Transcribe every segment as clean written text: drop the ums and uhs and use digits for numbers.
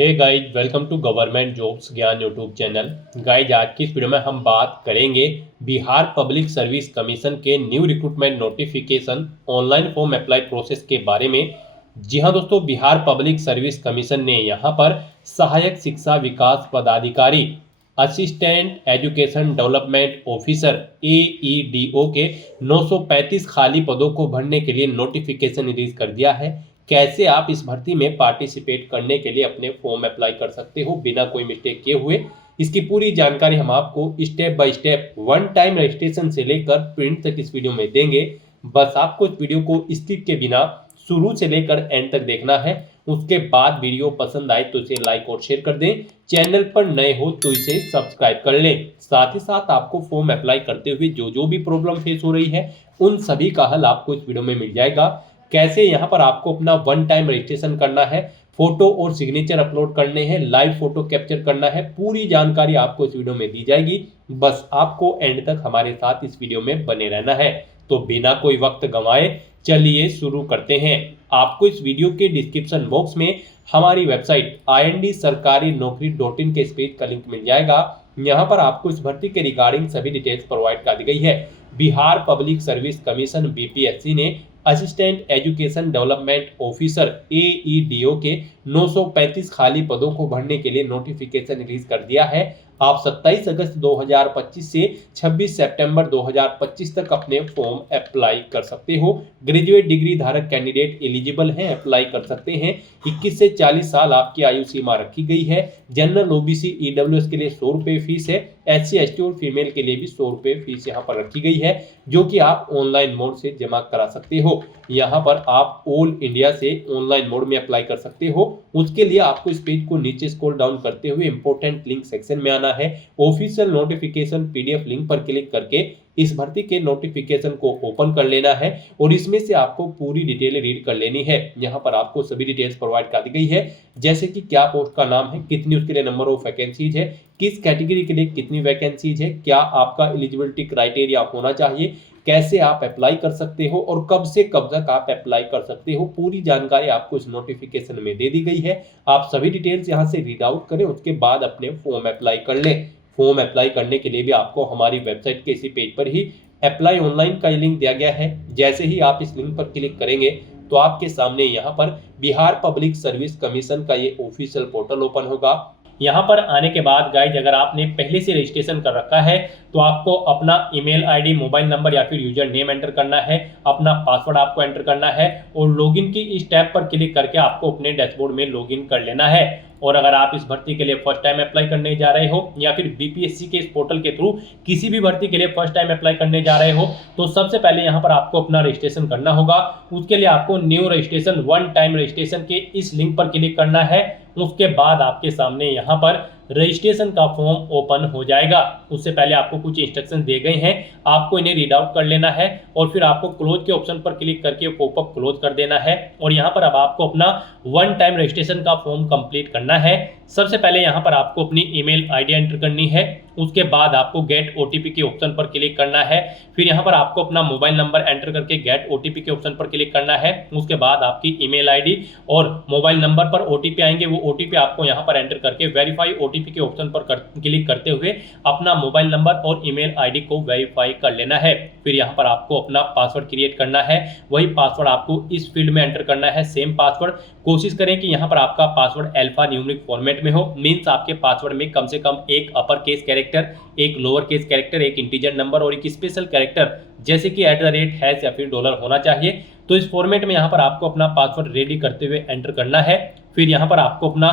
Hey guys, welcome to government jobs Gyan YouTube channel. Guys, आज की इस वीडियो में हम बात करेंगे बिहार पब्लिक सर्विस कमीशन के new recruitment notification online form apply process के बारे में। जी हाँ दोस्तों, बिहार पब्लिक सर्विस कमीशन ने यहाँ पर सहायक शिक्षा विकास पदाधिकारी, assistant education development officer AEDO के 935 खाली पदों को भरने के लिए नोटिफिकेशन रिलीज कर दिया है। कैसे आप इस भर्ती में पार्टिसिपेट करने के लिए अपने फॉर्म अप्लाई कर सकते हो बिना कोई मिस्टेक किए हुए, इसकी पूरी जानकारी हम आपको step by step one time registration से लेकर प्रिंट तक इस वीडियो में देंगे। बस आपको इस वीडियो को स्किप के बिना शुरू से लेकर एंड तक देखना है। उसके बाद वीडियो पसंद आए तो इसे लाइक और शेयर कर दें। चैनल पर नए हो तो इसे सब्सक्राइब कर लें। साथ ही साथ आपको फॉर्म अप्लाई करते हुए जो भी प्रॉब्लम फेस हो रही है उन सभी का हल आपको इस वीडियो में मिल जाएगा। कैसे यहाँ पर आपको अपना वन टाइम रजिस्ट्रेशन करना है, फोटो और सिग्नेचर अपलोड करने हैं, लाइव फोटो कैप्चर करना है, पूरी जानकारी आपको इस वीडियो में दी जाएगी। बस आपको एंड तक हमारे साथ इस वीडियो में बने रहना है। तो बिना कोई वक्त गंवाए चलिए शुरू करते हैं। आपको इस वीडियो के डिस्क्रिप्शन बॉक्स में हमारी वेबसाइट IND-sarkari-naukri.in के इस पेज का लिंक मिल जाएगा। यहाँ पर आपको इस भर्ती के रिगार्डिंग सभी डिटेल्स प्रोवाइड कर दी गई है। Bihar public service commission BPSC ने assistant education development officer AEDO के 935 खाली पदों को भरने के लिए नोटिफिकेशन रिलीज कर दिया है। आप 27 अगस्त 2025 से 26 सितंबर 2025 तक अपने फॉर्म अप्लाई कर सकते हो। ग्रेजुएट डिग्री धारक कैंडिडेट एलिजिबल हैं, अप्लाई कर सकते हैं। 21 से 40 साल आपकी आयु सीमा रखी गई है। जनरल OBC EWS के लिए 100 रुपये फीस है। SC ST और फीमेल के लिए भी 100 रुपये फीस यहाँ पर रखी गई है, जो कि आप ऑनलाइन मोड से जमा करा सकते हो। यहाँ पर आप ऑल इंडिया से ऑनलाइन मोड में अप्लाई कर सकते हो। उसके लिए आपको इस पेज को नीचे स्क्रॉल डाउन करते हुए इंपॉर्टेंट लिंक सेक्शन में आना है। ऑफिशियल नोटिफिकेशन PDF लिंक पर क्लिक करके इस भर्ती के नोटिफिकेशन को ओपन कर लेना है और इसमें से आपको पूरी डिटेल रीड कर लेनी है। यहाँ पर आपको सभी डिटेल्स प्रोवाइड कर दी गई है, जैसे कि क्या पोस्ट का नाम है, कितनी उसके लिए नंबर ऑफ वैकेंसीज है, किस कैटेगरी के लिए कितनी वैकेंसीज है, क्या आपका एलिजिबिलिटी क्राइटेरिया होना चाहिए, कैसे आप अप्लाई कर सकते हो और कब से कब तक आप अप्लाई कर सकते हो। पूरी जानकारी आपको इस नोटिफिकेशन में दे दी गई है। आप सभी डिटेल्स यहाँ से रीड आउट करें, उसके बाद अपने फॉर्म अप्लाई कर लें। फॉर्म अप्लाई करने के लिए भी आपको हमारी वेबसाइट के इसी पेज पर ही अप्लाई ऑनलाइन का लिंक दिया गया है। जैसे ही आप इस लिंक पर क्लिक करेंगे तो आपके सामने यहाँ पर बिहार पब्लिक सर्विस कमीशन का ये ऑफिशियल पोर्टल ओपन होगा। यहाँ पर आने के बाद गाइज, अगर आपने पहले से रजिस्ट्रेशन कर रखा है तो आपको अपना ईमेल ID, मोबाइल नंबर या फिर यूजर नेम एंटर करना है, अपना पासवर्ड आपको एंटर करना है और लॉगिन की इस टैब पर क्लिक करके आपको अपने डैशबोर्ड में लॉगिन कर लेना है। और अगर आप इस भर्ती के लिए फर्स्ट टाइम अप्लाई करने जा रहे हो या फिर BPSC के इस पोर्टल के थ्रू किसी भी भर्ती के लिए फर्स्ट टाइम अप्लाई करने जा रहे हो तो सबसे पहले यहाँ पर आपको अपना रजिस्ट्रेशन करना होगा। उसके लिए आपको new registration one time registration के इस लिंक पर क्लिक करना है। उसके बाद आपके सामने यहाँ पर रजिस्ट्रेशन का फॉर्म ओपन हो जाएगा। उससे पहले आपको कुछ इंस्ट्रक्शन दिए गए हैं, आपको इन्हें रीड आउट कर लेना है और फिर आपको क्लोज के ऑप्शन पर क्लिक करके पॉपअप क्लोज कर देना है। और यहाँ पर अब आपको अपना वन टाइम रजिस्ट्रेशन का फॉर्म कंप्लीट करना है। सबसे पहले यहाँ पर आपको अपनी ईमेल ID एंटर करनी है। उसके बाद आपको गेट OTP के ऑप्शन पर क्लिक करना है। फिर यहाँ पर आपको अपना मोबाइल नंबर एंटर करके गेट OTP के ऑप्शन पर क्लिक करना है। उसके बाद आपकी ईमेल ID और मोबाइल नंबर पर OTP आएंगे, वो OTP आपको यहाँ पर एंटर करके वेरीफाई OTP के ऑप्शन पर क्लिक करते हुए अपना मोबाइल नंबर और ईमेल ID को वेरीफाई कर लेना है। फिर यहाँ पर आपको अपना पासवर्ड क्रिएट करना है। वही पासवर्ड आपको इस फील्ड में एंटर करना है, सेम पासवर्ड। कोशिश करें कि यहाँ पर आपका पासवर्ड अल्फा न्यूमेरिक फॉर्मेट में हो, मीन्स आपके पासवर्ड में कम से कम एक अपर केस कैरेक्टर, एक लोअर केस कैरेक्टर, एक इंटीजर नंबर और एक स्पेशल कैरेक्टर जैसे कि @ या फिर डॉलर होना चाहिए। तो इस फॉर्मेट में यहाँ पर आपको अपना पासवर्ड रेडी करते हुए एंटर करना है। फिर यहाँ पर आपको अपना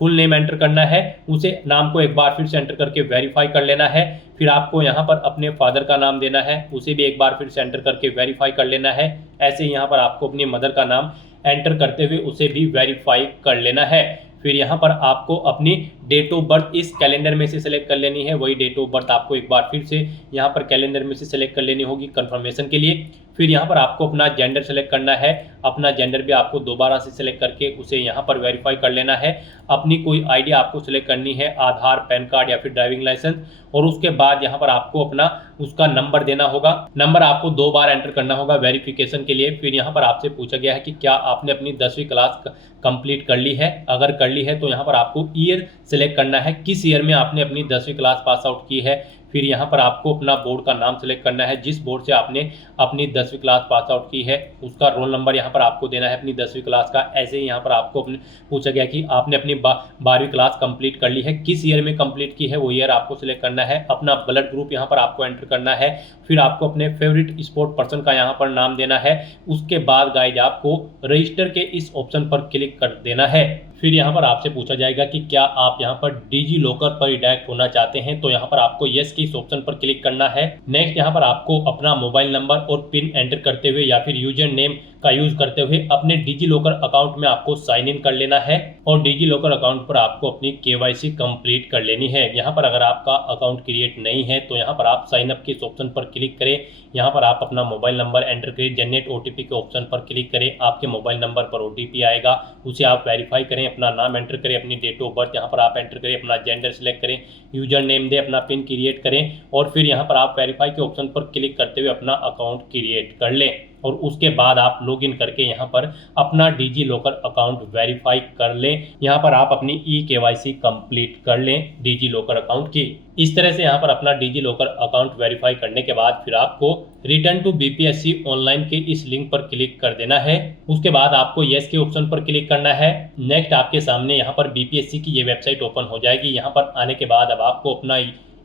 फुल नेम एंटर करना है, उसे नाम को एक बार फिर से एंटर करके वेरीफाई कर लेना है। फिर आपको यहाँ पर अपने फादर का नाम देना है, उसे भी एक बार फिर से एंटर करके वेरीफाई कर लेना है। ऐसे ही यहाँ पर आपको अपनी मदर का नाम एंटर करते हुए उसे भी वेरीफाई कर लेना है। फिर यहाँ पर आपको अपनी डेट ऑफ बर्थ इस कैलेंडर में से सिलेक्ट कर लेनी है। वही डेट ऑफ बर्थ आपको एक बार फिर से यहाँ पर कैलेंडर में से सिलेक्ट कर लेनी होगी कंफर्मेशन के लिए। फिर यहाँ पर आपको अपना जेंडर सेलेक्ट करना है। अपना जेंडर भी आपको दोबारा से सिलेक्ट करके उसे यहाँ पर वेरीफाई कर लेना है। अपनी कोई आईडी आपको सिलेक्ट करनी है, आधार, पैन कार्ड या फिर ड्राइविंग लाइसेंस। और उसके बाद यहाँ पर आपको अपना उसका नंबर देना होगा। नंबर आपको 2 बार एंटर करना होगा वेरिफिकेशन के लिए। फिर यहाँ पर आपसे पूछा गया है कि क्या आपने अपनी 10वीं क्लास कंप्लीट कर ली है। अगर कर ली है तो यहाँ पर आपको ईयर सेलेक्ट करना है, किस ईयर में आपने अपनी 10वीं क्लास पास आउट की है। फिर यहाँ पर आपको अपना बोर्ड का नाम सेलेक्ट करना है, जिस बोर्ड से आपने अपनी 10वीं क्लास पास आउट की है उसका रोल नंबर यहाँ पर आपको देना है अपनी 10वीं क्लास का। ऐसे ही यहाँ पर आपको पूछा गया कि आपने अपनी 12वीं क्लास कंप्लीट कर ली है, किस ईयर में कंप्लीट की है वो ईयर आपको सिलेक्ट करना है। अपना ब्लड ग्रुप यहाँ पर आपको एंटर करना है। फिर आपको अपने फेवरेट स्पोर्ट पर्सन का यहाँ पर नाम देना है। उसके बाद गाइज आपको रजिस्टर के इस ऑप्शन पर क्लिक कर देना है। फिर यहाँ पर आपसे पूछा जाएगा कि क्या आप यहाँ पर डिजी लॉकर पर रिडायरेक्ट होना चाहते हैं, तो यहाँ पर आपको यस के इस ऑप्शन पर क्लिक करना है। नेक्स्ट यहाँ पर आपको अपना मोबाइल नंबर और पिन एंटर करते हुए या फिर यूजर नेम का यूज करते हुए अपने डिजी लॉकर अकाउंट में आपको साइन इन कर लेना है। और डिजी लॉकर अकाउंट पर आपको अपनी केवाईसी कंप्लीट कर लेनी है। यहाँ पर अगर आपका अकाउंट क्रिएट नहीं है तो यहाँ पर आप साइन अप के इस ऑप्शन पर क्लिक करें। यहाँ पर आप अपना मोबाइल नंबर एंटर करें, जनरेट ओटीपी के ऑप्शन पर क्लिक करें। आपके मोबाइल नंबर पर ओटीपी आएगा, उसे आप वेरीफाई करें। अपना नाम एंटर करें, अपनी डेट ऑफ बर्थ यहाँ पर आप एंटर करें, अपना जेंडर सेलेक्ट करें, यूजर नेम दें, अपना पिन क्रिएट करें। और फिर यहाँ पर आप वेरीफाई के ऑप्शन पर क्लिक करते हुए अपना अकाउंट क्रिएट कर लें। और उसके बाद आप लॉगिन करके यहाँ पर अपना डिजी लॉकर अकाउंट वेरीफाई कर लें। यहाँ पर आप अपनी केवाईसी कंप्लीट कर लें डिजी लॉकर अकाउंट की। इस तरह से यहाँ पर अपना डिजी लॉकर अकाउंट वेरीफाई करने के बाद फिर आपको रिटर्न टू बीपीएससी ऑनलाइन के इस लिंक पर क्लिक कर देना है। उसके बाद आपको यस के ऑप्शन पर क्लिक करना है। नेक्स्ट आपके सामने यहाँ पर बीपीएससी की ये वेबसाइट ओपन हो जाएगी। यहाँ पर आने के बाद अब आपको अपना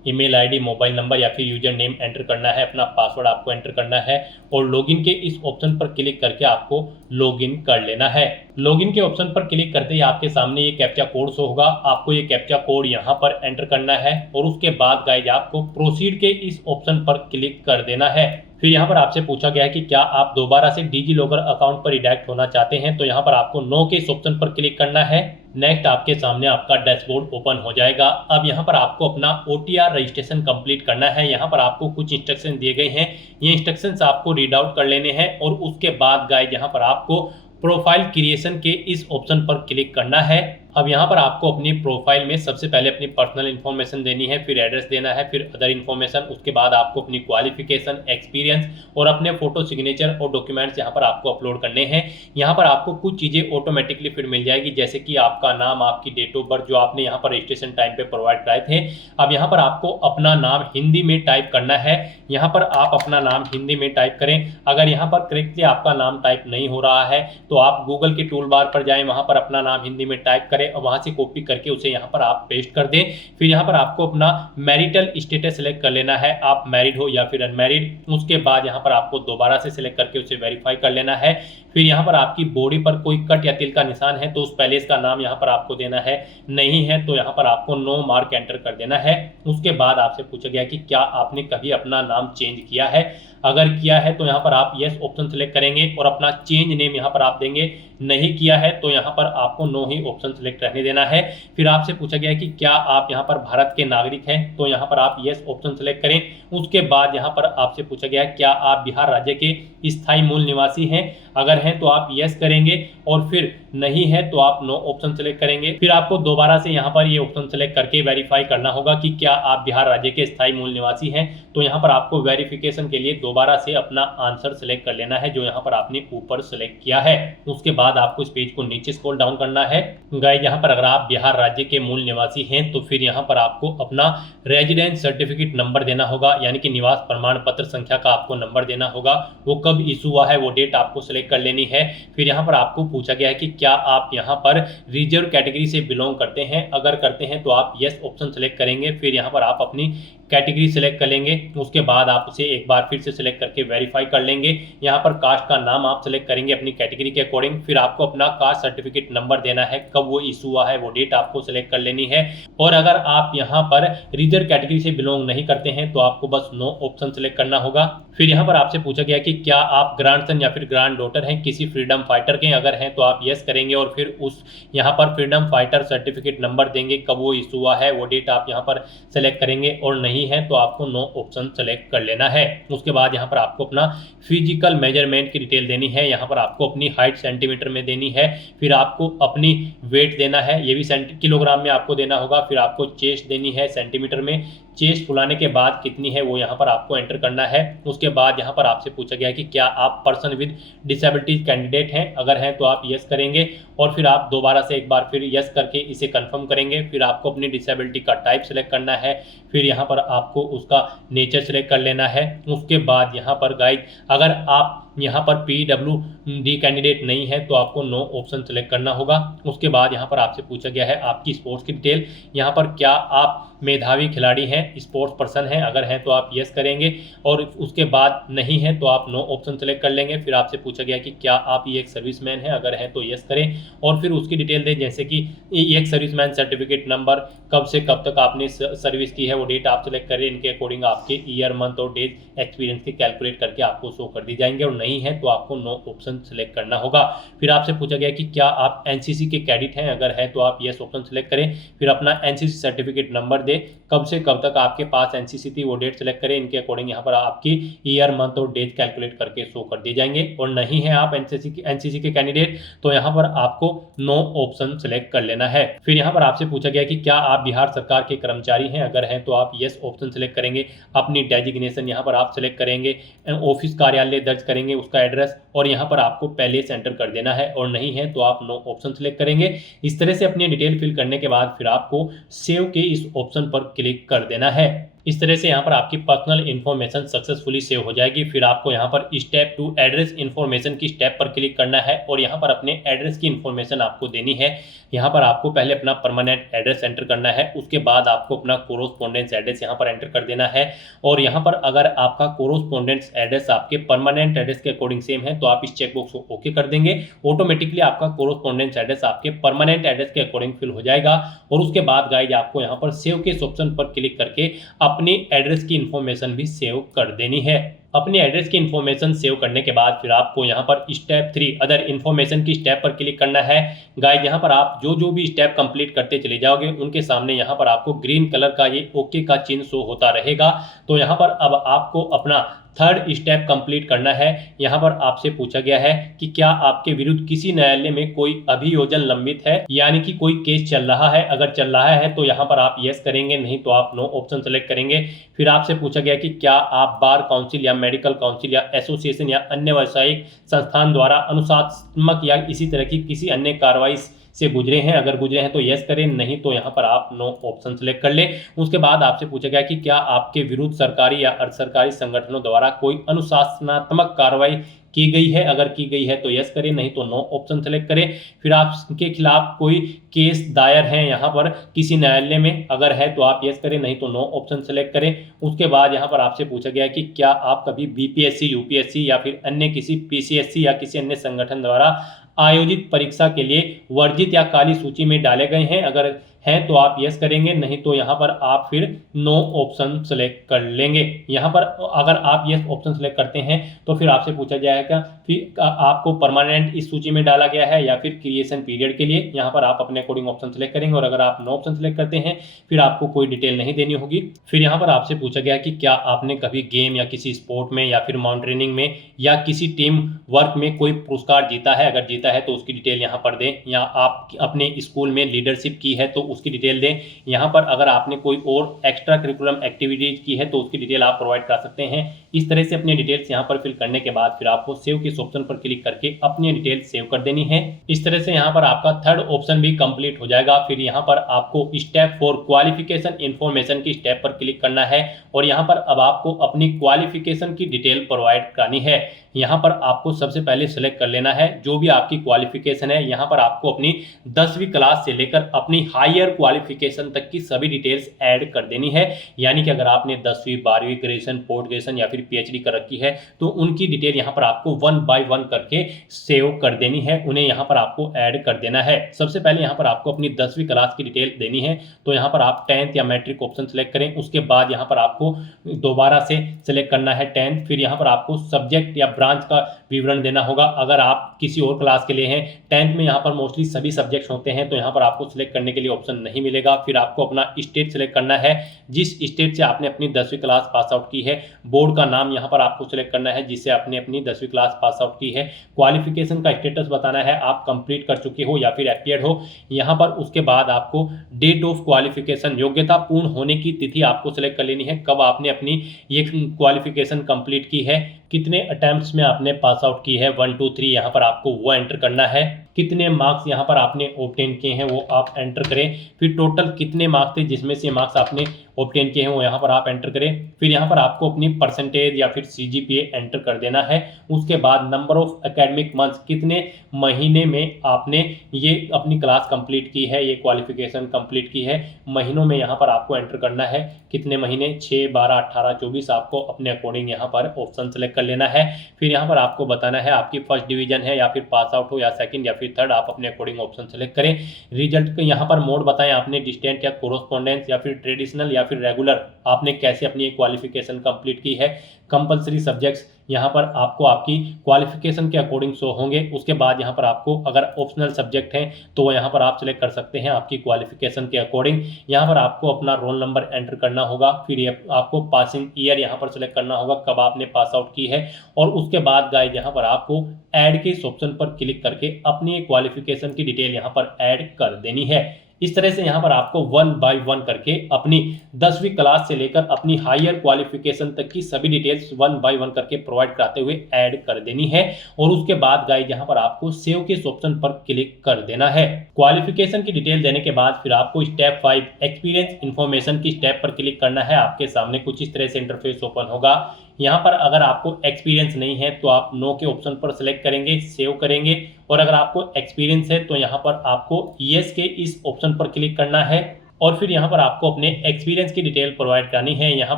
ईमेल आईडी, मोबाइल नंबर या फिर यूजर नेम एंटर करना है, अपना पासवर्ड आपको एंटर करना है और लॉगिन के इस ऑप्शन पर क्लिक करके आपको लॉगिन कर लेना है। लॉगिन के ऑप्शन पर क्लिक करते ही आपके सामने ये कैप्चा कोड शो होगा। आपको ये कैप्चा कोड यहाँ पर एंटर करना है और उसके बाद गाइज आपको प्रोसीड के इस ऑप्शन पर क्लिक कर देना है। फिर यहाँ पर आपसे पूछा गया है कि क्या आप दोबारा से डिजी लॉकर अकाउंट पर रिडायरेक्ट होना चाहते हैं, तो यहाँ पर आपको नो के इस ऑप्शन पर क्लिक करना है। नेक्स्ट आपके सामने आपका डैशबोर्ड ओपन हो जाएगा। अब यहाँ पर आपको अपना ओटीआर रजिस्ट्रेशन कंप्लीट करना है। यहाँ पर आपको कुछ इंस्ट्रक्शन दिए गए हैं, ये इंस्ट्रक्शंस आपको रीड आउट कर लेने हैं और उसके बाद गाइज यहाँ पर आपको प्रोफाइल क्रिएशन के इस ऑप्शन पर क्लिक करना है। अब यहाँ पर आपको अपनी प्रोफाइल में सबसे पहले अपनी पर्सनल इन्फॉर्मेशन देनी है, फिर एड्रेस देना है, फिर अदर इन्फॉर्मेशन। उसके बाद आपको अपनी क्वालिफिकेशन, एक्सपीरियंस और अपने फोटो, सिग्नेचर और डॉक्यूमेंट्स यहाँ पर आपको अपलोड करने हैं। यहाँ पर आपको कुछ चीज़ें ऑटोमेटिकली फिर मिल जाएगी, जैसे कि आपका नाम, आपकी डेट ऑफ बर्थ जो आपने यहाँ पर रजिस्ट्रेशन टाइम पे प्रोवाइड कराए थे। अब यहाँ पर आपको अपना नाम हिंदी में टाइप करना है। यहाँ पर आप अपना नाम हिंदी में टाइप करें। अगर यहाँ पर करेक्टली आपका नाम टाइप नहीं हो रहा है तो आप गूगल के टूल बार पर जाएं, वहाँ पर अपना नाम हिंदी में टाइप करें और वहां से कॉपी करके उसे यहाँ पर आप पेस्ट कर दें। फिर यहाँ पर आपको अपना मैरिटल स्टेटस सेलेक्ट कर लेना है, आप मैरिड हो या फिर अनमैरिड। उसके बाद यहाँ पर आपको दोबारा से सिलेक्ट करके उसे वेरीफाई कर लेना है। फिर यहाँ पर आपकी बॉडी पर कोई कट या तिल का निशान है तो उस पैलेस का नाम यहाँ पर आपको देना है, नहीं है तो यहाँ पर आपको नो मार्क एंटर कर देना है। उसके बाद आपसे पूछा गया कि क्या आपने कभी अपना नाम चेंज किया है। अगर किया है तो यहाँ पर आप यस ऑप्शन सेलेक्ट करेंगे और अपना चेंज नेम यहाँ पर आप देंगे। नहीं किया है तो यहाँ पर आपको नो ही ऑप्शन सेलेक्ट रहने देना है। फिर आपसे पूछा गया कि क्या आप यहाँ पर भारत के नागरिक हैं, तो यहाँ पर आप यस ऑप्शन सेलेक्ट करें। उसके बाद यहाँ पर आपसे पूछा गया क्या आप बिहार राज्य के स्थायी मूल निवासी हैं। अगर हैं तो आप यस करेंगे और फिर नहीं है तो आप नो ऑप्शन सेलेक्ट करेंगे। फिर आपको दोबारा से यहाँ पर ये ऑप्शन सेलेक्ट करके वेरीफाई करना होगा कि क्या आप बिहार राज्य के स्थायी मूल निवासी हैं। तो यहाँ पर आपको वेरिफिकेशन के लिए दोबारा से अपना आंसर सेलेक्ट कर लेना है जो यहाँ पर आपने ऊपर सेलेक्ट किया है। उसके बाद आपको इस पेज को नीचे स्क्रॉल डाउन करना है। गाइस यहाँ पर अगर आप बिहार राज्य के मूल निवासी हैं तो फिर यहाँ पर आपको अपना रेजिडेंस सर्टिफिकेट नंबर देना होगा, यानी कि निवास प्रमाण पत्र संख्या का आपको नंबर देना होगा। वो कब इशू हुआ है वो डेट आपको सेलेक्ट कर लेनी है। फिर यहाँ पर आपको पूछा गया है कि क्या आप यहाँ पर रिजर्व कैटेगरी से बिलोंग करते हैं। अगर करते हैं तो आप यस ऑप्शन सेलेक्ट करेंगे। फिर यहाँ पर आप अपनी कैटेगरी सेलेक्ट कर लेंगे। उसके बाद आप उसे एक बार फिर से सेलेक्ट करके वेरीफाई कर लेंगे। यहाँ पर कास्ट का नाम आप सेलेक्ट करेंगे अपनी कैटेगरी के अकॉर्डिंग। फिर फिर आपको अपना कास्ट सर्टिफिकेट नंबर देना है, कब वो इशू हुआ है वो डेट आपको सेलेक्ट कर लेनी है। और अगर आप यहाँ पर रिजर्व कैटेगरी से बिलोंग नहीं करते हैं तो आपको बस नो ऑप्शन सेलेक्ट करना होगा। फिर यहाँ पर आपसे पूछा गया कि क्या आप ग्रैंडसन या फिर ग्रैंड डॉटर हैं किसी फ्रीडम फाइटर के, अगर हैं तो आप यस करेंगे और फिर उस यहाँ पर फ्रीडम फाइटर सर्टिफिकेट नंबर देंगे, कब वो इशू हुआ है वो डेट आप यहाँ पर सेलेक्ट करेंगे, और नहीं है तो आपको नो ऑप्शन सेलेक्ट कर लेना है। उसके बाद यहाँ पर आपको अपना फिजिकल मेजरमेंट की डिटेल देनी है, यहाँ पर आपको अपनी हाइट सेंटीमीटर में देनी है, फिर आपको अपनी वेट देना है, ये भी किलोग्राम में आपको देना होगा, फिर आपको चेस्ट देनी है सेंटीमीटर में, चेस्ट फुलाने के बाद कितनी है वो यहाँ पर आपको एंटर करना है। उसके बाद यहाँ पर आपसे पूछा गया है कि क्या आप पर्सन विद डिसेबिलिटीज कैंडिडेट हैं, अगर हैं तो आप यस करेंगे और फिर आप दोबारा से एक बार फिर यस करके इसे कंफर्म करेंगे। फिर आपको अपनी डिसेबिलिटी का टाइप सेलेक्ट करना है, फिर यहाँ पर आपको उसका नेचर सेलेक्ट कर लेना है। उसके बाद यहाँ पर गाइड अगर आप यहाँ पर PWD कैंडिडेट नहीं है तो आपको नो ऑप्शन सेलेक्ट करना होगा। उसके बाद यहाँ पर आपसे पूछा गया है आपकी स्पोर्ट्स की डिटेल, यहाँ पर क्या आप मेधावी खिलाड़ी हैं, स्पोर्ट्स पर्सन हैं, अगर हैं तो आप यस करेंगे और उसके बाद नहीं है तो आप नो ऑप्शन सेलेक्ट कर लेंगे। फिर आपसे पूछा गया कि क्या आप ये एक सर्विसमैन हैं, अगर हैं तो यस करें और फिर उसकी डिटेल दें, जैसे कि एक सर्विसमैन सर्टिफिकेट नंबर, कब से कब तक आपने सर्विस की है वो डेट आप सेलेक्ट करें, इनके अकॉर्डिंग आपके ईयर मंथ और डेज एक्सपीरियंस के कैलकुलेट करके आपको शो कर दी जाएंगे, और नहीं है तो आपको नो ऑप्शन सेलेक्ट करना होगा। फिर आपसे पूछा गया कि क्या आप एनसीसी के कैडेट हैं, अगर है तो आप यस ऑप्शन सेलेक्ट करें, फिर अपना एनसीसी सर्टिफिकेट नंबर दे, कब से कब तक आपके पास एनसीसी थी वो डेट सेलेक्ट करें, इनके अकॉर्डिंग यहाँ पर आपकी ईयर मंथ और डेट कैलकुलेट करके शो कर दिए जाएंगे, और नहीं है आप एनसीसी के कैंडिडेट तो यहाँ पर आपको नो ऑप्शन सेलेक्ट कर लेना है। फिर यहाँ पर आपसे पूछा गया कि क्या आप बिहार सरकार के कर्मचारी हैं, अगर हैं तो आप यस ऑप्शन सेलेक्ट करेंगे, अपनी डेजिग्नेशन यहाँ पर आप सेलेक्ट करेंगे, ऑफिस कार्यालय दर्ज करेंगे उसका एड्रेस, और यहाँ पर आपको पहले से एंटर कर देना है, और नहीं है तो आप नो ऑप्शन सेलेक्ट करेंगे। इस तरह से अपनी डिटेल फिल करने के बाद फिर आपको सेव के इस ऑप्शन पर क्लिक कर देना है। इस तरह से यहाँ पर आपकी पर्सनल इन्फॉर्मेशन सक्सेसफुली सेव हो जाएगी। फिर आपको यहाँ पर स्टेप 2 एड्रेस इन्फॉर्मेशन की स्टेप पर क्लिक करना है और यहाँ पर अपने एड्रेस की इन्फॉर्मेशन आपको देनी है। यहाँ पर आपको पहले अपना परमानेंट एड्रेस एंटर करना है, उसके बाद आपको अपना कोरोस्पोंडेंस एड्रेस यहाँ पर एंटर कर देना है, और यहाँ पर अगर आपका कोरोस्पोंडेंस एड्रेस आपके परमानेंट एड्रेस के अकॉर्डिंग सेम है तो आप इस चेकबॉक्स को ओके कर देंगे, ऑटोमेटिकली आपका कोरोस्पोंडेंस एड्रेस आपके परमानेंट एड्रेस के अकॉर्डिंग फिल हो जाएगा। और उसके बाद गाइज आपको यहाँ पर सेव के इस ऑप्शन पर क्लिक करके अपनी एड्रेस की इंफॉर्मेशन भी सेव कर देनी है। अपनी एड्रेस की इंफॉर्मेशन सेव करने के बाद फिर आपको यहाँ पर स्टेप 3 अदर इन्फॉर्मेशन की स्टेप पर क्लिक करना है। गाइस यहाँ पर आप जो भी स्टेप कंप्लीट करते चले जाओगे उनके सामने यहाँ पर आपको ग्रीन कलर का ये ओके का चिन्ह शो होता रहेगा। तो यहाँ पर अब आपको अपना थर्ड स्टेप कंप्लीट करना है। यहाँ पर आपसे पूछा गया है कि क्या आपके विरुद्ध किसी न्यायालय में कोई अभियोजन लंबित है, यानी कि कोई केस चल रहा है, अगर चल रहा है तो यहाँ पर आप यस करेंगे, नहीं तो आप नो ऑप्शन सेलेक्ट करेंगे। फिर आपसे पूछा गया कि क्या आप बार काउंसिल या मेडिकल काउंसिल या एसोसिएशन या अन्य व्यावसायिक संस्थान द्वारा अनुशासनात्मक या इसी तरह की किसी अन्य कार्रवाई से गुजरे हैं, अगर गुजरे हैं तो यस करें, नहीं तो यहाँ पर आप नो ऑप्शन सेलेक्ट कर लें। उसके बाद आपसे पूछा गया कि क्या आपके विरुद्ध सरकारी या अर्ध सरकारी संगठनों द्वारा कोई अनुशासनात्मक कार्रवाई की गई है, अगर की गई है तो यस करें, नहीं तो नो ऑप्शन सेलेक्ट करें। फिर आपके खिलाफ कोई केस दायर है यहाँ पर किसी न्यायालय में, अगर है तो आप यस करें, नहीं तो नो ऑप्शन सेलेक्ट करें। उसके बाद यहाँ पर आपसे पूछा गया कि क्या आप कभी बीपीएससी, यूपीएससी या फिर अन्य किसी पीसीएससी या किसी अन्य संगठन द्वारा आयोजित परीक्षा के लिए वर्जित या काली सूची में डाले गए हैं, अगर हैं तो आप यस करेंगे, नहीं तो यहाँ पर आप फिर नो ऑप्शन सेलेक्ट कर लेंगे। यहाँ पर अगर आप यस ऑप्शन सेलेक्ट करते हैं तो फिर आपसे पूछा जाएगा फिर आपको परमानेंट इस सूची में डाला गया है या फिर क्रिएशन पीरियड के लिए, यहाँ पर आप अपने अकॉर्डिंग ऑप्शन सेलेक्ट करेंगे। और अगर आप नो ऑप्शन सेलेक्ट करते हैं फिर आपको कोई डिटेल नहीं देनी होगी। फिर यहाँ पर आपसे पूछा गया कि क्या आपने कभी गेम या किसी स्पोर्ट में या फिर माउंटेनिंग में या किसी टीम वर्क में कोई पुरस्कार जीता है, अगर जीता है तो उसकी डिटेल यहाँ पर दें, या आप अपने स्कूल में लीडरशिप की है तो उसकी डिटेल दें। यहाँ पर अगर आपने कोई और एक्स्ट्रा करिकुलम एक्टिविटीज की है तो उसकी डिटेल आप प्रोवाइड कर सकते हैं। इस तरह से अपनी डिटेल्स यहाँ पर फिल करने के बाद फिर आपको सेव के ऑप्शन पर क्लिक करके अपनी डिटेल सेव कर देनी है। इस तरह से यहाँ पर आपका थर्ड ऑप्शन भी कंप्लीट हो जाएगा। फिर यहाँ पर आपको स्टेप 4 क्वालिफिकेशन इन्फॉर्मेशन की स्टेप पर क्लिक करना है और यहाँ पर अब आपको अपनी क्वालिफिकेशन की डिटेल प्रोवाइड करनी है। यहाँ पर आपको सबसे पहले सेलेक्ट कर लेना है जो भी आपकी क्वालिफिकेशन है। यहाँ पर आपको अपनी 10वीं क्लास से लेकर अपनी हायर क्वालिफिकेशन तक की सभी डिटेल्स ऐड कर देनी है। यानी कि अगर आपने 10वीं 12वीं ग्रेजुएशन, पोस्ट ग्रेजुएशन या फिर पीएचडी कर रखी है तो उनकी डिटेल यहाँ पर आपको 1 बाय 1 करके सेव कर देनी है, उन्हें यहाँ पर आपको ऐड कर देना है। सबसे पहले यहाँ पर आपको अपनी 10वीं क्लास की डिटेल देनी है, तो यहाँ पर आप 10th या मैट्रिक ऑप्शन सेलेक्ट करें। उसके बाद यहाँ पर आपको दोबारा से सेलेक्ट करना है 10th। फिर यहाँ पर आपको सब्जेक्ट या ब्रांच का विवरण देना होगा अगर आप किसी और क्लास के लिए हैं। 10th में यहाँ पर मोस्टली सभी सब्जेक्ट्स होते हैं तो यहाँ पर आपको सिलेक्ट करने के लिए ऑप्शन नहीं मिलेगा। फिर आपको अपना स्टेट सेलेक्ट करना है, जिस स्टेट से आपने अपनी 10वीं क्लास पास आउट की है। बोर्ड का नाम यहाँ पर आपको सिलेक्ट करना है जिससे आपने अपनी 10वीं क्लास पास आउट की है। क्वालिफिकेशन का स्टेटस बताना है, आप कंप्लीट कर चुके हो या फिर अपीयर्ड हो यहाँ पर। उसके बाद आपको डेट ऑफ क्वालिफिकेशन, योग्यता पूर्ण होने की तिथि आपको सिलेक्ट कर लेनी है, कब आपने अपनी ये क्वालिफिकेशन कंप्लीट की है, कितने अटेम्प्ट्स में आपने पास आउट की है, 1 2 3 यहाँ पर आपको वो एंटर करना है। कितने मार्क्स यहाँ पर आपने ऑब्टेन किए हैं वो आप एंटर करें। फिर टोटल कितने मार्क्स थे जिसमें से मार्क्स आपने ऑब्टेन किए हैं वो यहाँ पर आप एंटर करें। फिर यहाँ पर आपको अपनी परसेंटेज या फिर सीजीपीए एंटर कर देना है। उसके बाद नंबर ऑफ एकेडमिक मंथ्स, कितने महीने में आपने ये अपनी क्लास कंप्लीट की है, ये क्वालिफिकेशन कंप्लीट की है, महीनों में यहाँ पर आपको एंटर करना है। कितने महीने, 6 12 18 24 आपको अपने अकॉर्डिंग यहाँ पर ऑप्शन सेलेक्ट कर लेना है। फिर यहाँ पर आपको बताना है आपकी फर्स्ट डिवीजन है या फिर पास आउट हो या सेकंड या फिर थर्ड, आप अपने अकॉर्डिंग ऑप्शन सेलेक्ट करें। रिजल्ट के यहाँ पर मोड बताएं आपने डिस्टेंट या कोरोस्पोंडेंस या फिर ट्रेडिशनल या फिर रेगुलर, आपने कैसे अपनी क्वालिफिकेशन कंप्लीट की है। कंपलसरी सब्जेक्ट्स यहाँ पर आपको आपकी क्वालिफिकेशन के अकॉर्डिंग शो होंगे। उसके बाद यहाँ पर आपको अगर ऑप्शनल सब्जेक्ट हैं तो यहाँ पर आप सिलेक्ट कर सकते हैं आपकी क्वालिफिकेशन के अकॉर्डिंग। यहाँ पर आपको अपना रोल नंबर एंटर करना होगा। फिर ये आपको पासिंग ईयर यहाँ पर सिलेक्ट करना होगा, कब आपने पास आउट की है। और उसके बाद गाइस यहाँ पर आपको ऐड के इस ऑप्शन पर क्लिक करके अपनी क्वालिफिकेशन की डिटेल यहाँ पर ऐड कर देनी है। इस तरह से यहाँ पर आपको 1 बाय 1 करके अपनी 10वीं क्लास से लेकर अपनी हायर क्वालिफिकेशन तक की सभी डिटेल्स 1 बाय 1 करके प्रोवाइड कराते हुए ऐड कर देनी है। और उसके बाद गाइस यहाँ पर आपको सेव के इस ऑप्शन पर क्लिक कर देना है। क्वालिफिकेशन की डिटेल देने के बाद फिर आपको स्टेप 5 एक्सपीरियंस इन्फॉर्मेशन की स्टेप पर क्लिक करना है। आपके सामने कुछ इस तरह से इंटरफेस ओपन होगा। यहाँ पर अगर आपको एक्सपीरियंस नहीं है तो आप नो के ऑप्शन पर सेलेक्ट करेंगे, सेव करेंगे। और अगर आपको एक्सपीरियंस है तो यहाँ पर आपको यस के इस ऑप्शन पर क्लिक करना है। और फिर यहाँ पर आपको अपने एक्सपीरियंस की डिटेल प्रोवाइड करनी है। यहाँ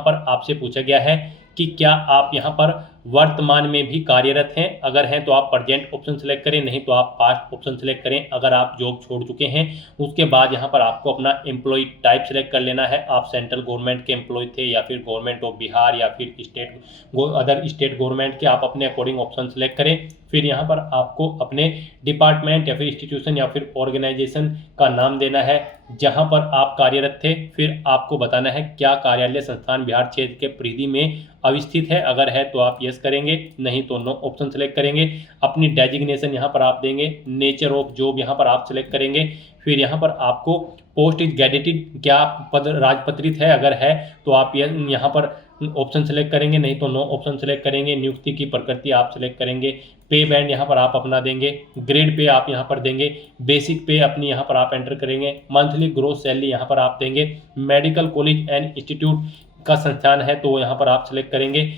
पर आपसे पूछा गया है कि क्या आप यहाँ पर वर्तमान में भी कार्यरत हैं, अगर हैं तो आप प्रेजेंट ऑप्शन सेलेक्ट करें, नहीं तो आप पास्ट ऑप्शन सेलेक्ट करें अगर आप जॉब छोड़ चुके हैं। उसके बाद यहाँ पर आपको अपना एम्प्लॉय टाइप सेलेक्ट कर लेना है, आप सेंट्रल गवर्नमेंट के एम्प्लॉय थे या फिर गवर्नमेंट ऑफ बिहार या फिर अदर स्टेट गवर्नमेंट के, आप अपने अकॉर्डिंग ऑप्शन सेलेक्ट करें। फिर यहाँ पर आपको अपने डिपार्टमेंट या फिर इंस्टीट्यूशन या फिर ऑर्गेनाइजेशन का नाम देना है जहाँ पर आप कार्यरत थे। फिर आपको बताना है क्या कार्यालय संस्थान बिहार क्षेत्र के परिधि में अवस्थित है, अगर है तो आप यस करेंगे, नहीं तो नो ऑप्शन सेलेक्ट करेंगे। अपनी डेजिग्नेशन यहाँ पर आप देंगे, नेचर ऑफ जॉब यहाँ पर आप सेलेक्ट करेंगे। फिर यहाँ पर आपको पोस्ट इज गैजेटेड, क्या पद राजपत्रित है, अगर है तो आप यहाँ पर ऑप्शन सेलेक्ट करेंगे, नहीं तो नो ऑप्शन सेलेक्ट करेंगे। नियुक्ति की प्रकृति आप सेलेक्ट करेंगे। पे बैंड यहाँ पर आप अपना देंगे, ग्रेड पे आप यहाँ पर देंगे, बेसिक पे अपनी यहाँ पर आप एंटर करेंगे, मंथली ग्रोस सैलरी यहाँ पर आप देंगे। मेडिकल कॉलेज एंड इंस्टीट्यूट का संस्थान है तो यहाँ पर आप सेलेक्ट करेंगे।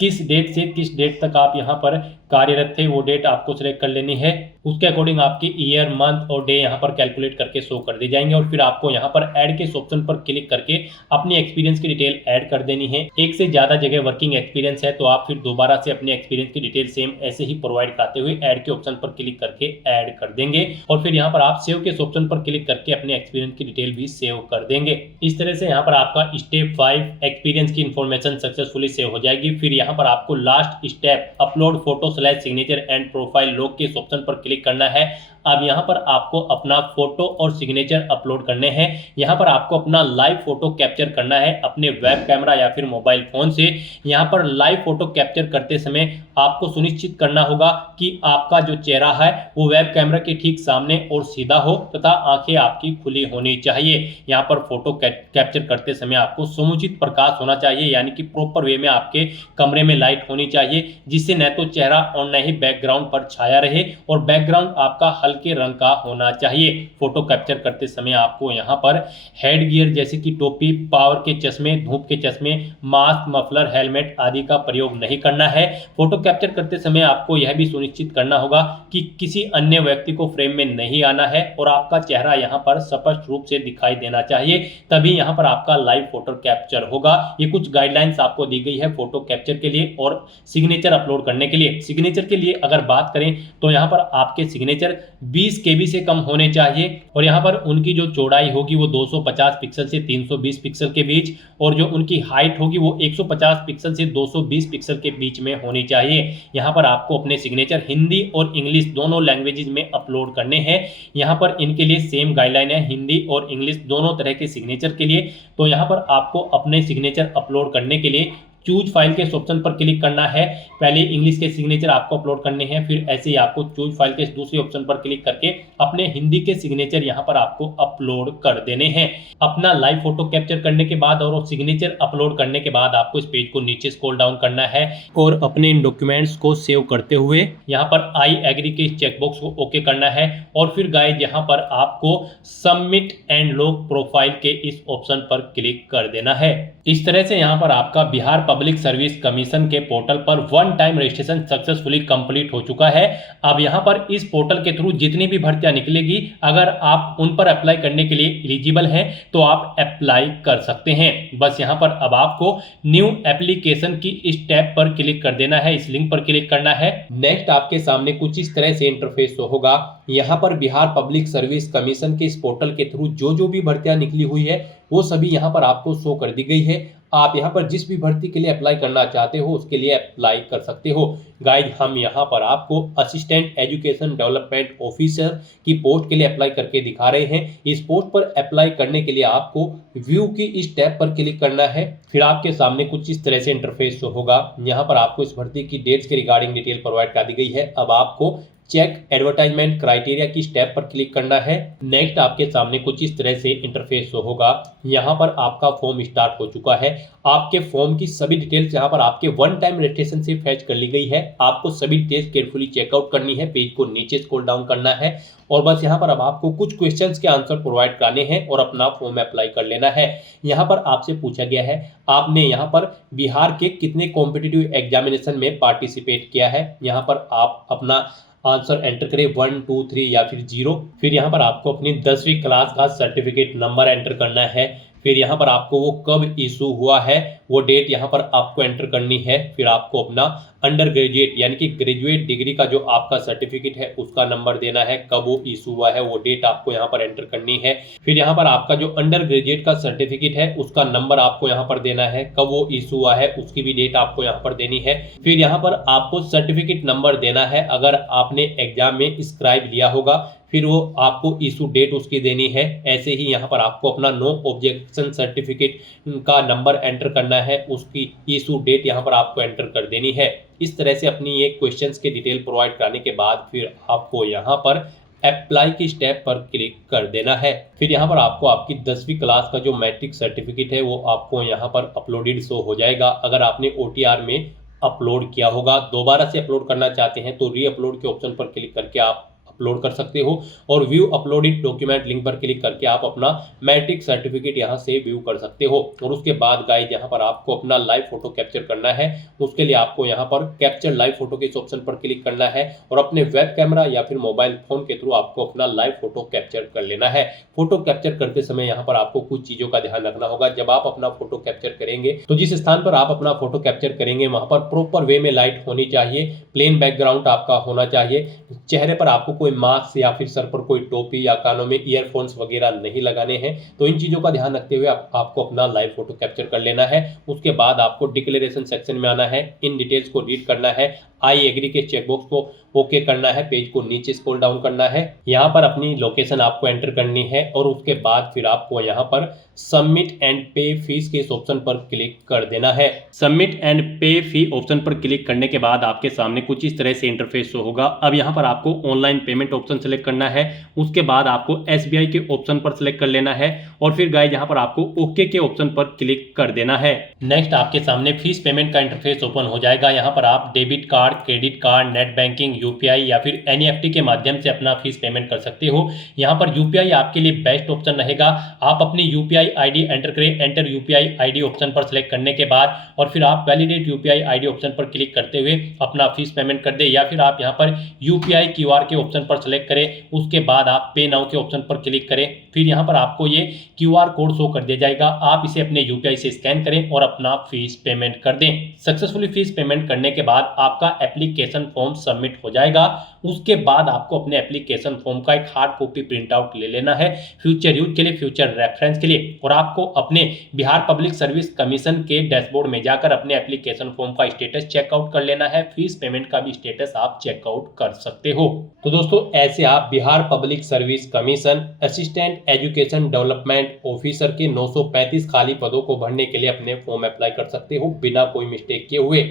किस डेट से किस डेट तक आप यहाँ पर कार्यरत थे वो डेट आपको सिलेक्ट कर लेनी है। उसके अकॉर्डिंग आपकी ईयर, मंथ और डे यहाँ पर कैलकुलेट करके शो कर दी जाएंगे। और फिर आपको यहाँ पर ऐड के इस ऑप्शन पर क्लिक करके अपनी एक्सपीरियंस की डिटेल ऐड कर देनी है। एक से ज़्यादा जगह वर्किंग एक्सपीरियंस है तो आप फिर दोबारा से अपने एक्सपीरियंस की डिटेल सेम ऐसे ही प्रोवाइड कराते हुए ऐड के ऑप्शन पर क्लिक करके ऐड कर देंगे। और फिर यहाँ पर आप सेव के इस ऑप्शन पर क्लिक करके अपने एक्सपीरियंस की डिटेल भी सेव कर देंगे। इस तरह से यहाँ पर आपका स्टेप 5 एक्सपीरियंस की इन्फॉर्मेशन सक्सेसफुली सेव हो जाएगी। फिर यहाँ पर आपको last step upload photo / signature and profile log के इस ऑप्शन पर क्लिक करना है। अब यहाँ पर आपको अपना फोटो और सिग्नेचर अपलोड करने हैं। यहाँ पर आपको अपना लाइव फोटो कैप्चर करना है अपने वेब कैमरा या फिर मोबाइल फोन से। यहाँ पर लाइव फोटो कैप्चर करते समय आपको सुनिश्चित करना होगा कि आपका जो चेहरा है वो वेब कैमरा के ठीक सामने और सीधा हो तथा आंखें आपकी खुली होनी चाहिए। यहाँ पर फोटो कैप्चर करते समय आपको समुचित प्रकाश होना चाहिए, यानी कि प्रॉपर वे में आपके कमरे में लाइट होनी चाहिए, जिससे न तो चेहरा और न ही बैकग्राउंड पर छाया रहे और बैकग्राउंड आपका हल्के रंग का होना चाहिए। फोटो कैप्चर करते समय आपको यहाँ पर हेड गियर जैसे कि टोपी, पावर के चश्मे, धूप के चश्मे, मास्क, मफलर, हेलमेट आदि का प्रयोग नहीं करना है। फोटो कैप्चर करते समय आपको यह भी सुनिश्चित करना होगा कि किसी अन्य व्यक्ति को फ्रेम में नहीं आना है और आपका चेहरा यहाँ पर स्पष्ट रूप से दिखाई देना चाहिए, तभी यहाँ पर आपका लाइव फोटो कैप्चर होगा। ये कुछ गाइडलाइंस आपको दी गई है फोटो कैप्चर के लिए और सिग्नेचर अपलोड करने के लिए। सिग्नेचर के लिए अगर बात करें तो यहाँ पर आपके सिग्नेचर 20 KB से कम होने चाहिए और यहाँ पर उनकी जो चौड़ाई होगी वो 250 पिक्सल से 320 पिक्सल के बीच और जो उनकी हाइट होगी वो 150 पिक्सल से 220 पिक्सल के बीच में होनी चाहिए। यहाँ पर आपको अपने सिग्नेचर हिंदी और इंग्लिश दोनों लैंग्वेजेस में अपलोड करने हैं। यहाँ पर इनके लिए सेम गाइडलाइन है, हिंदी और इंग्लिश दोनों तरह के सिग्नेचर के लिए। तो यहाँ पर आपको अपने सिग्नेचर अपलोड करने के लिए चूज फाइल के इस ऑप्शन पर क्लिक करना है। पहले इंग्लिश के सिग्नेचर आपको अपलोड करने हैं, फिर ऐसे ही आपको चूज फाइल के दूसरे ऑप्शन पर क्लिक करके अपने हिंदी के सिग्नेचर यहां पर आपको अपलोड कर देने हैं। अपना लाइव फोटो कैप्चर करने के बाद और सिग्नेचर अपलोड करने के बाद आपको इस पेज को नीचे स्क्रॉल डाउन करना है और अपने इन डॉक्यूमेंट्स को सेव करते हुए यहाँ पर आई एग्री के चेकबॉक्स को ओके करना है और फिर गाइस यहाँ पर आपको सबमिट एंड लॉग प्रोफाइल के इस ऑप्शन पर क्लिक कर देना है। इस तरह से यहाँ पर आपका बिहार पब्लिक सर्विस कमीशन के पोर्टल पर one time registration successfully complete हो चुका है। अब यहाँ पर इस पोर्टल के थ्रू जितनी भी भर्तियां निकलेगी, अगर आप उन पर अप्लाई करने के लिए एलिजिबल हैं तो आप अप्लाई कर सकते हैं। बस यहाँ पर अब आपको न्यू एप्लीकेशन की इस टैब पर क्लिक कर देना है, इस लिंक पर क्लिक करना है। नेक्स्ट आपके सामने कुछ इस तरह से इंटरफेस होगा। यहाँ पर बिहार पब्लिक सर्विस कमीशन के इस पोर्टल के थ्रू जो भी भर्तियां निकली हुई है वो सभी यहाँ पर आपको शो कर दी गई है। आप यहाँ पर जिस भी भर्ती के लिए अप्लाई करना चाहते हो उसके लिए अप्लाई कर सकते हो। गाइज हम यहाँ पर आपको असिस्टेंट एजुकेशन डेवलपमेंट ऑफिसर की पोस्ट के लिए अप्लाई करके दिखा रहे हैं। इस पोस्ट पर अप्लाई करने के लिए आपको व्यू की इस टैब पर क्लिक करना है। फिर आपके सामने कुछ इस तरह से इंटरफेस होगा। यहाँ पर आपको इस भर्ती की डेट्स के रिगार्डिंग डिटेल प्रोवाइड कर दी गई है। अब आपको चेक एडवर्टाइजमेंट क्राइटेरिया की स्टेप पर क्लिक करना है। नेक्स्ट आपके सामने कुछ इस तरह से इंटरफेस होगा। यहाँ पर आपका फॉर्म स्टार्ट हो चुका है। आपके फॉर्म की सभी डिटेल्स यहाँ पर आपके वन टाइम रजिस्ट्रेशन से फैच कर ली गई है। आपको सभी डिटेल्स केयरफुली चेकआउट करनी है, पेज को नीचे स्क्रॉल डाउन करना है और बस यहाँ पर अब आपको कुछ क्वेश्चंस के आंसर प्रोवाइड कराने हैं और अपना फॉर्म अप्लाई कर लेना है। यहाँ पर आपसे पूछा गया है आपने यहाँ पर बिहार के कितने कॉम्पिटिटिव एग्जामिनेशन में पार्टिसिपेट किया है। यहाँ पर आप अपना आंसर एंटर करें 1, 2, 3 या फिर 0। फिर यहाँ पर आपको अपनी 10वीं क्लास का सर्टिफिकेट नंबर एंटर करना है। फिर यहाँ पर आपको वो कब इशू हुआ है वो डेट यहाँ पर आपको एंटर करनी है। फिर आपको अपना अंडर ग्रेजुएट यानी कि ग्रेजुएट डिग्री का जो आपका सर्टिफिकेट है उसका नंबर देना है, कब वो इशू हुआ है वो डेट आपको यहाँ पर एंटर करनी है। फिर यहाँ पर आपका जो अंडर ग्रेजुएट का सर्टिफिकेट है उसका नंबर आपको यहाँ पर देना है, कब वो इशू हुआ है उसकी भी डेट आपको यहाँ पर देनी है। फिर यहाँ पर आपको सर्टिफिकेट नंबर देना है अगर आपने एग्जाम में स्क्राइब लिया होगा, फिर वो आपको इशू डेट उसकी देनी है। ऐसे ही यहाँ पर आपको अपना नो ऑब्जेक्शन सर्टिफिकेट का नंबर एंटर करना है, उसकी इशू डेट यहाँ पर आपको एंटर कर देनी है। इस तरह से अपनी ये क्वेश्चंस के डिटेल प्रोवाइड कराने के बाद फिर आपको यहाँ पर अप्लाई की स्टेप पर क्लिक कर देना है। फिर यहाँ पर आपको आपकी 10वीं क्लास का जो मैट्रिक सर्टिफिकेट है वो आपको यहाँ पर अपलोडेड शो हो जाएगा। अगर आपने OTR में अपलोड किया होगा, दोबारा से अपलोड करना चाहते हैं तो री अपलोड के ऑप्शन पर क्लिक करके आप अपलोड कर सकते हो और व्यू अपलोडेड डॉक्यूमेंट लिंक पर क्लिक करके आप अपना मैट्रिक सर्टिफिकेट यहां से व्यू कर सकते हो। और उसके बाद गाइस यहां पर आपको अपना लाइव फोटो कैप्चर करना है। उसके लिए आपको यहां पर कैप्चर लाइव फोटो के इस ऑप्शन पर क्लिक करना है और अपने वेब कैमरा या फिर मोबाइल फोन के थ्रू आपको अपना लाइव फोटो कैप्चर कर लेना है। फोटो कैप्चर करते समय यहाँ पर आपको कुछ चीजों का ध्यान रखना होगा। जब आप अपना फोटो कैप्चर करेंगे तो जिस स्थान पर आप अपना फोटो कैप्चर करेंगे वहां पर प्रॉपर वे में लाइट होनी चाहिए, प्लेन बैकग्राउंड आपका होना चाहिए, चेहरे पर आपको कोई मास्क या फिर सर पर कोई टोपी या कानों में ईयरफोन्स वगैरह नहीं लगाने हैं। तो इन चीजों का ध्यान रखते हुए आपको अपना लाइव फोटो कैप्चर कर लेना है। उसके बाद आपको डिक्लेरेशन सेक्शन में आना है, इन डिटेल्स को रीड करना है, आई एग्री के चेकबॉक्स को ओके करना है, पेज को नीचे स्क्रॉल डाउन करना है, यहाँ पर अपनी लोकेशन आपको एंटर करनी है और उसके बाद फिर आपको यहाँ पर सबमिट एंड पे फीस के इस ऑप्शन पर क्लिक कर देना है। सबमिट एंड पे फी ऑप्शन पर क्लिक करने के बाद आपके सामने कुछ इस तरह से इंटरफेस होगा। अब यहाँ पर आपको ऑनलाइन पेमेंट ऑप्शन सेलेक्ट करना है। उसके बाद आपको SBI के ऑप्शन पर सिलेक्ट कर लेना है और फिर गाइस यहाँ पर आपको ओके के ऑप्शन पर क्लिक कर देना है। नेक्स्ट आपके सामने फीस पेमेंट का इंटरफेस ओपन हो जाएगा। यहाँ पर आप debit card, credit card, net banking, UPI या फिर एनईएफटी के माध्यम से अपना फीस पेमेंट कर सकते हो। यहाँ पर यूपीआई आपके लिए बेस्ट ऑप्शन रहेगा। आप अपनी यूपीआई आईडी एंटर करें। एंटर यूपीआई आईडी ऑप्शन पर सेलेक्ट करने के बाद और फिर आप वैलिडेट यूपीआई आईडी ऑप्शन पर क्लिक करते हुए अपना फीस पेमेंट कर दें, या फिर आप यहाँ पर यूपीआई क्यूआर के ऑप्शन पर सेलेक्ट करें। उसके बाद आप पे नाउ के ऑप्शन पर क्लिक करें। फिर यहाँ पर आपको ये क्यूआर कोड शो कर दिया जाएगा। आप इसे अपने यूपीआई से स्कैन करें और अपना फीस पेमेंट कर दें। सक्सेसफुली फीस पेमेंट करने के बाद आपका एप्लीकेशन फॉर्म सबमिट हो जाएगा। उसके बाद आपको अपने एप्लीकेशन फॉर्म का एक हार्ड कॉपी प्रिंट आउट ले लेना है फ्यूचर यूज के लिए, फ्यूचर रेफरेंस के लिए, और आपको अपने बिहार पब्लिक सर्विस कमीशन के डैशबोर्ड में जाकर अपने एप्लीकेशन फॉर्म का स्टेटस चेकआउट कर लेना है। फीस पेमेंट का भी स्टेटस आप चेकआउट कर सकते हो। तो दोस्तों, ऐसे आप Bihar public service commission assistant education development officer के 935 खाली पदों को भरने के लिए अपने फॉर्म अप्लाई कर सकते हो बिना कोई मिस्टेक किए हुए।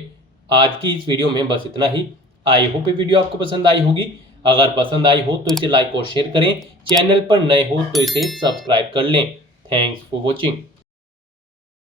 आज की इस वीडियो में बस इतना ही। आई होप ये वीडियो आपको पसंद आई होगी। अगर पसंद आई हो तो इसे लाइक और शेयर करें। चैनल पर नए हो तो इसे सब्सक्राइब कर लें। Thanks for watching.